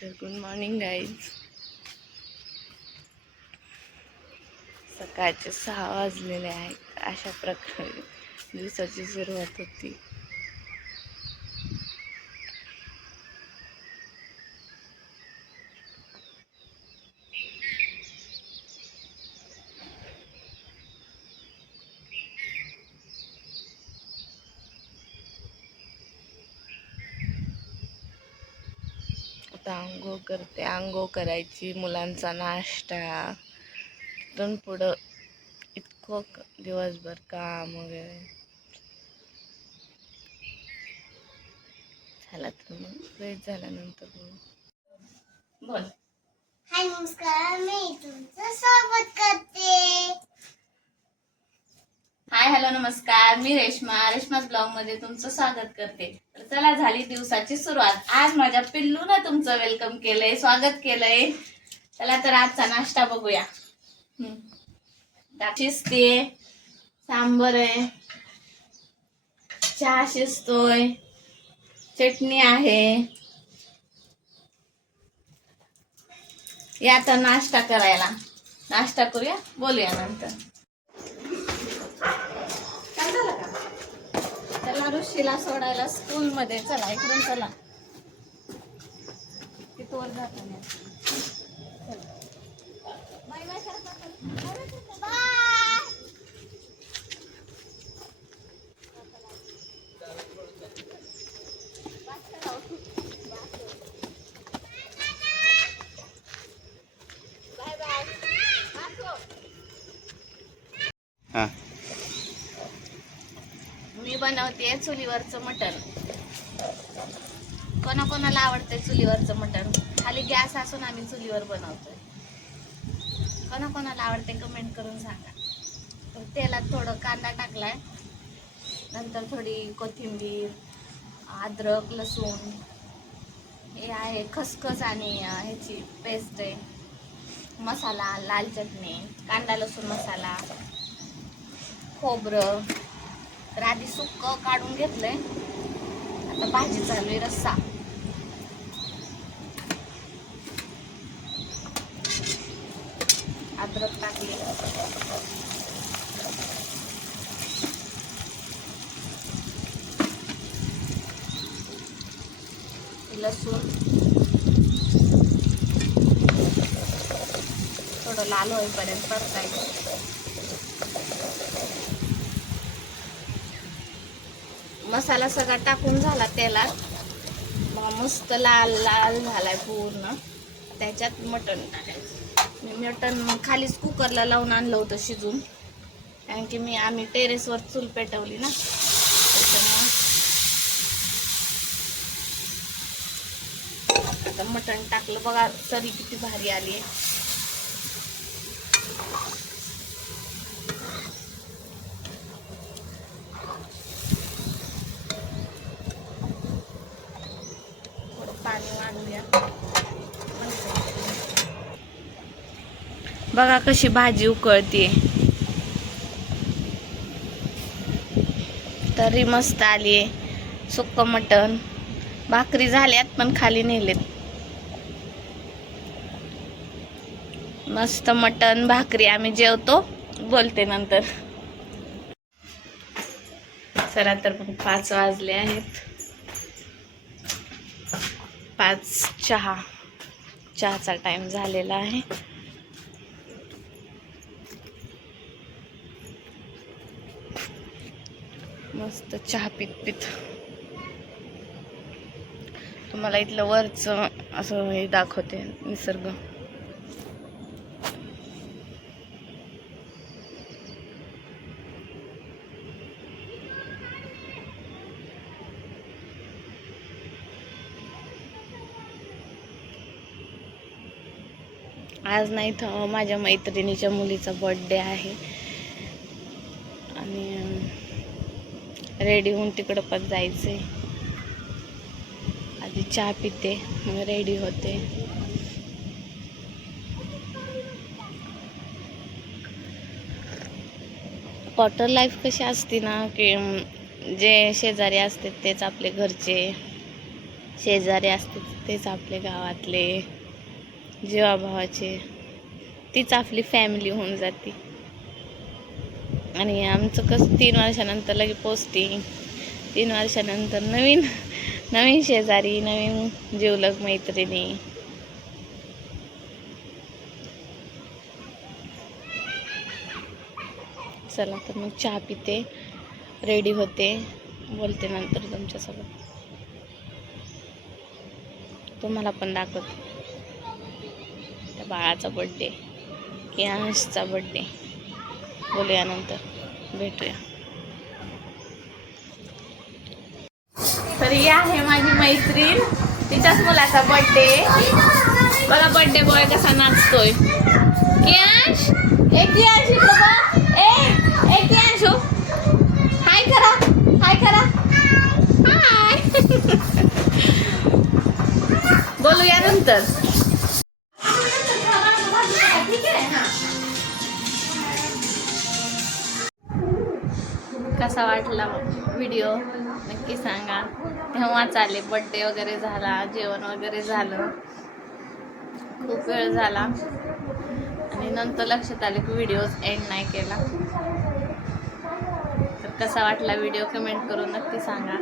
तर good morning guys. सकाळचे 6 वाजलेले आहेत. अशा प्रकारे दिवसाची सुरुवात होती. आता आंघोळ करते. आंघोळ करायची, मुलांचा नाश्ता, तिथून पुढं इतकं दिवसभर काम वगैरे झाला तर मग फ्रेश झाल्यानंतर बोल. हाय नमस्कार, मी तुमचं स्वागत करते. हाय हॅलो नमस्कार, मी रेश्माच ब्लॉग मध्ये तुमचं स्वागत करते. तर चला, झाली दिवसाची सुरुवात. आज माझ्या पिल्लूनं तुमचं वेलकम केलंय, स्वागत केलंय. चला तर आजचा नाश्ता बघूया. शिजते, सांबर आहे, चहा शिजतोय, चटणी आहे. या आता नाश्ता करायला. नाश्ता करूया, बोलूया नंतर. काय झालं का? चला ऋषीला सोडायला स्कूल मध्ये. चला इकडून चला. तिथवर जातो मी. बाय बाय करता. मी बनवते चुलीवरचं मटण. कोणाकोणाला आवडते चुलीवरचं मटण? खाली गॅस असून आम्ही चुलीवर बनवतोय. कोणाकोणाला आवडते कमेंट करून सांगा. तर तेलात थोडं कांदा टाकलाय, नंतर थोडी कोथिंबीर, अद्रक, लसूण, हे आहे खसखस आणि ह्याची पेस्ट आहे, मसाला, लाल चटणी, कांदा लसूण मसाला, खोबरं. तर आधी सुक्क काढून घेतलंय. आता भाजी चालू आहे, रस्सा. अद्रक टाकली, लसूण थोडं लाल होईपर्यंत परतायचं. मसाला सगळा टाकून झाला तेलात, मग मस्त लाल लाल झालाय पूर्ण. त्याच्यात मटण टाकायचं. मी मटण खालीच कुकरला लावून आणलं होतं शिजून, कारण की आम्ही टेरेसवर चूल पेटवली ना, त्याच्यामुळे. आता मटण टाकलं, बघा तरी किती भारी आली आहे. पाणी वाढूया. बघा कशी भाजी उकळते, तरी मस्त आली. सुक्क मटण. भाकरी झाल्यात पण खाली नेलेत. मस्त मटण भाकरी. आम्ही जेवतो, बोलते नंतर. चला तर मग 5 वाजले आहेत. 5 चहाचा टाइम झालेला आहे. मस्त चहा पीत तुम्हाला इथलं वरचं असं हे दाखवते, निसर्ग. आज नाही तर माझ्या मैत्रिणीच्या मुलीचा बर्थडे आहे, आणि रेडी होऊन तिकडं पण जायचंय. आधी चहा पिते, मग रेडी होते. क्वार्टर लाईफ कशी असते ना, की जे शेजारी असते तेच आपले घरचे. शेजारी असते तेच आपले गावातले जीवाभावाचे, तीच आपली फॅमिली होऊन जाते. आणि आमचं कसं 3 वर्षानंतर लगे पोस्टिंग, 3 वर्षानंतर नवीन नवीन शेजारी, नवीन जिवलग मैत्रिणी. चला तर मग चहा पिते, रेडी होते, बोलते नंतर तुमच्यासोबत. तुम्हाला पण दाखवते त्या बाळाचा बड्डे की अंशचा बड्डे. बोलूया नंतर, भेटूया. तर ही आहे माझी मैत्रीण, तिच्याच मुलाचा बड्डे. बघा बड्डे बॉय कसा नाचतोय. कियांश, कियांश इकडं बघ. कियांश हो, हाय करा, हाय करा, हाय. बोलूया नंतर. कसा वाटला व्हिडिओ नक्की सांगा. तेव्हा चाले बड्डे वगैरे झाला, जेवण वगैरे झालं, खूप वेळ झाला आणि नंतर लक्षात आले की व्हिडिओ एंड नाही केला. तर कसा वाटला व्हिडिओ कमेंट करून नक्की सांगा.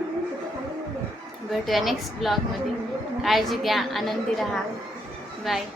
भेटूया नेक्स्ट ब्लॉगमध्ये. काळजी घ्या, आनंदी राहा. बाय.